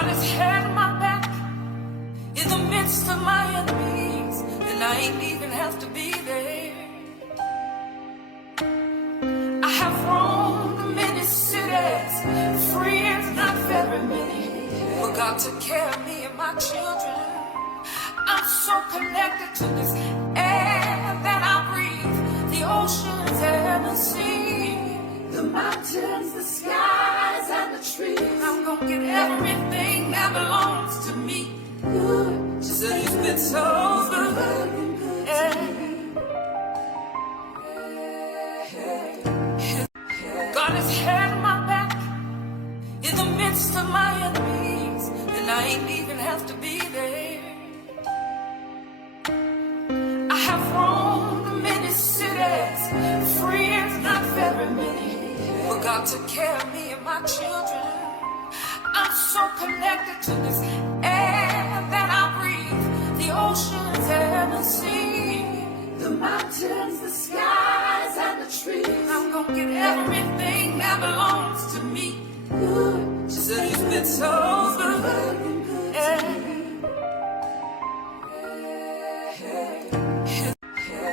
got his head on my back in the midst of my enemies, and I ain't even have to be there. I have roamed many cities, friends not very many, but God took care of me and my children. I'm so connected to this air that I breathe, the oceans and the sea, the mountains, the skies and the trees. I'm gonna get everything that belongs to me. Good, just that he's been so good. Yeah. Got his head on my back in the midst of my enemies, and I ain't even have to be there. I have roamed many cities, friends not very many, but God took care of me and my children. I'm so connected to this air that I breathe, the oceans and the sea, the mountains, the skies and the trees. I'm gonna get everything that belongs to me. Good, just that he's been so good. Yeah.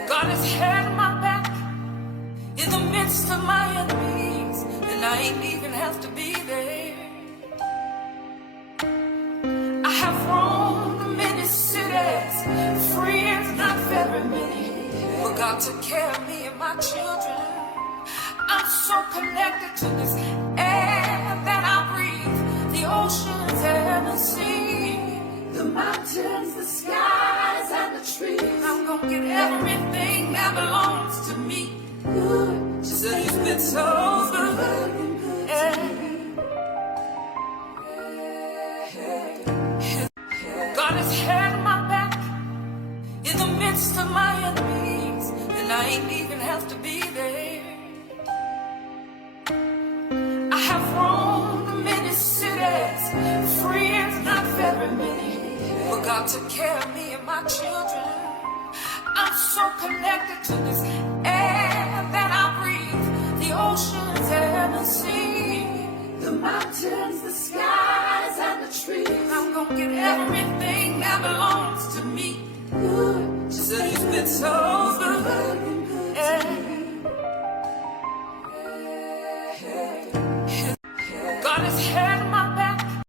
Got his head on my back in the midst of my enemies, and I ain't even have to be there. I have roamed many cities, friends not very many, but God took care of me and my children. I'm so connected to this air that I breathe, the oceans and the sea, the mountains, the skies and the trees. I'm gonna get everything that belongs to me. Good, just that he's been so good. Yeah. Got his head on my back in the midst of my enemies, and I ain't even have to be there. I have roamed many cities, friends not very many, but God took care of me and my children. I'm so connected to this air that I breathe, the oceans and the sea, the mountains, the skies and the trees. I'm gonna get everything that belongs